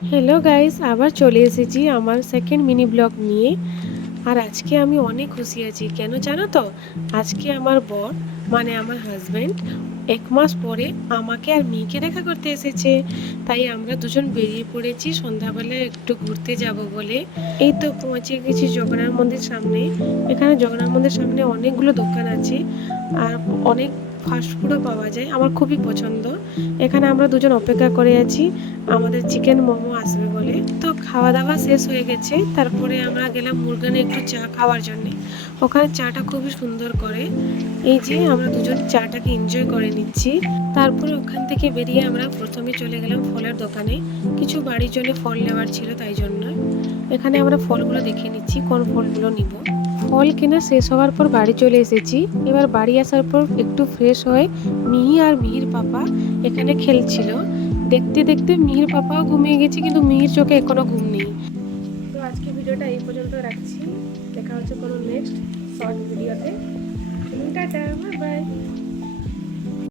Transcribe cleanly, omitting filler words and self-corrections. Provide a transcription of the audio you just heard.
Hello guys, আবার চলে এসেছি আমার সেকেন্ড মিনি ব্লগ নিয়ে। আর আজকে আমি অনেক খুশি আছি। কেন জানো তো? আজকে আমার বর মানে আমার হাজব্যান্ড 1 মাস পরে আমাকে আর মেয়েকে দেখা করতে এসেছে। তাই আমরা দুজন বেরিয়ে পড়েছি সন্ধ্যাবেলায় একটু ঘুরতে যাব বলে। এই তো পৌঁছে গেছি জগন্নাথ মন্দির সামনে। এখানে জগন্নাথ মন্দির সামনে অনেকগুলো দোকান আছে আর অনেক ফাস্টফুডও পাওয়া যায়, আমার খুবই পছন্দ। এখানে আমরা দুজন অপেক্ষা করে আছি আমাদের চিকেন মোমো আসবে বলে। তো খাওয়া দাওয়া শেষ হয়ে গেছে, তারপরে আমরা গেলাম মুরগানে একটু চা খাওয়ার জন্যে। ওখানে চাটা খুবই সুন্দর করে। এই যে আমরা দুজন চাটাকে এনজয় করে নিচ্ছি। তারপরে ওখান থেকে বেরিয়ে আমরা প্রথমে চলে গেলাম ফলের দোকানে। কিছু বাড়ির জন্য ফল নেওয়ার ছিল, তাই জন্য এখানে আমরা ফলগুলো দেখে নিচ্ছি কোন ফলগুলো নিব। ফল কেনা শেষ হওয়ার পর বাড়ি চলে এসেছি। এবার বাড়ি আসার পর একটু ফ্রেশ হয়ে মিহি আর মিহির পাপা এখানে খেলছিল। দেখতে দেখতে মিহির পাপাও ঘুমিয়ে গেছে, কিন্তু মিহির চোখে এখনো ঘুম নেই। তো আজকে ভিডিওটা এই পর্যন্ত রাখছি। দেখা হচ্ছে কোনো নেক্সট শর্ট ভিডিওতে। Tata, bye bye.